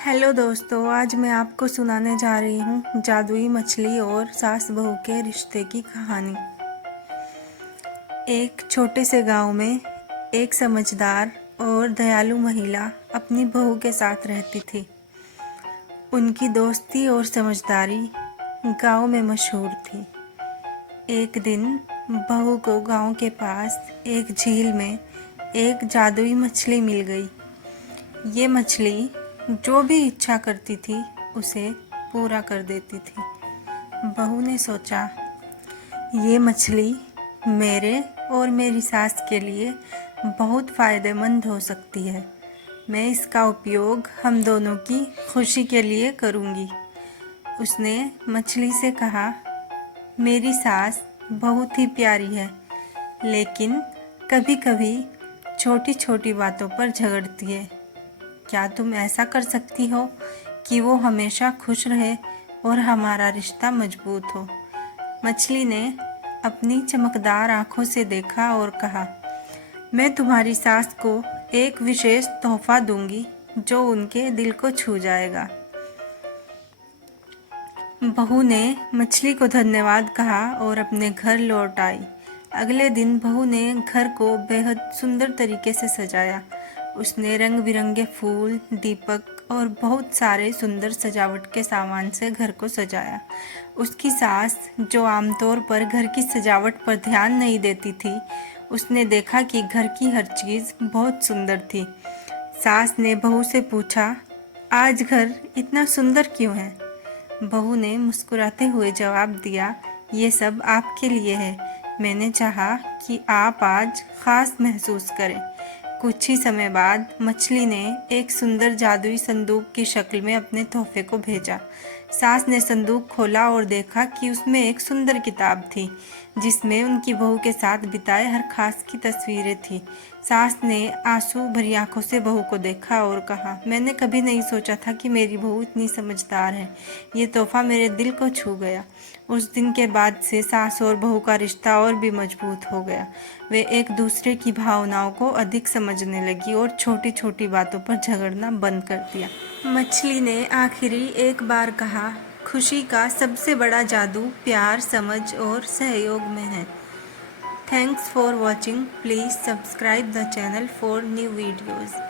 Hello दोस्तों, आज मैं आपको सुनाने जा रही हूँ जादुई मछली और सास बहू के रिश्ते की कहानी। एक छोटे से गांव में एक समझदार और दयालु महिला अपनी बहू के साथ रहती थी। उनकी दोस्ती और समझदारी गांव में मशहूर थी। एक दिन बहू को गांव के पास एक झील में एक जादुई मछली मिल गई। ये मछली जो भी इच्छा करती थी उसे पूरा कर देती थी। बहू ने सोचा, ये मछली मेरे और मेरी सास के लिए बहुत फ़ायदेमंद हो सकती है। मैं इसका उपयोग हम दोनों की खुशी के लिए करूँगी। उसने मछली से कहा, मेरी सास बहुत ही प्यारी है, लेकिन कभी-कभी छोटी छोटी बातों पर झगड़ती है। क्या तुम ऐसा कर सकती हो कि वो हमेशा खुश रहे और हमारा रिश्ता मजबूत हो? मछली ने अपनी चमकदार आंखों से देखा और कहा, मैं तुम्हारी सास को एक विशेष तोहफा दूंगी जो उनके दिल को छू जाएगा। बहू ने मछली को धन्यवाद कहा और अपने घर लौट आई। अगले दिन बहू ने घर को बेहद सुंदर तरीके से सजाया। उसने रंग बिरंगे फूल, दीपक और बहुत सारे सुंदर सजावट के सामान से घर को सजाया। उसकी सास, जो आमतौर पर घर की सजावट पर ध्यान नहीं देती थी, उसने देखा कि घर की हर चीज़ बहुत सुंदर थी। सास ने बहू से पूछा, आज घर इतना सुंदर क्यों है? बहू ने मुस्कुराते हुए जवाब दिया, ये सब आपके लिए है। मैंने चाहा कि आप आज ख़ास महसूस करें। कुछ ही समय बाद मछली ने एक सुंदर जादुई संदूक की शक्ल में अपने तोहफे को भेजा। सास ने संदूक खोला और देखा कि उसमें एक सुंदर किताब थी, जिसमें उनकी बहू के साथ बिताए हर खास की तस्वीरें थी। सास ने आंसू भरी आंखों से बहू को देखा और कहा, मैंने कभी नहीं सोचा था कि मेरी बहू इतनी समझदार है। ये तोहफा मेरे दिल को छू गया। उस दिन के बाद से सास और बहू का रिश्ता और भी मजबूत हो गया। वे एक दूसरे की भावनाओं को अधिक समझने लगी और छोटी छोटी बातों पर झगड़ना बंद कर दिया। मछली ने आखिरी एक बार कहा, खुशी का सबसे बड़ा जादू प्यार, समझ और सहयोग में है। Thanks for watching. Please subscribe the channel for new videos.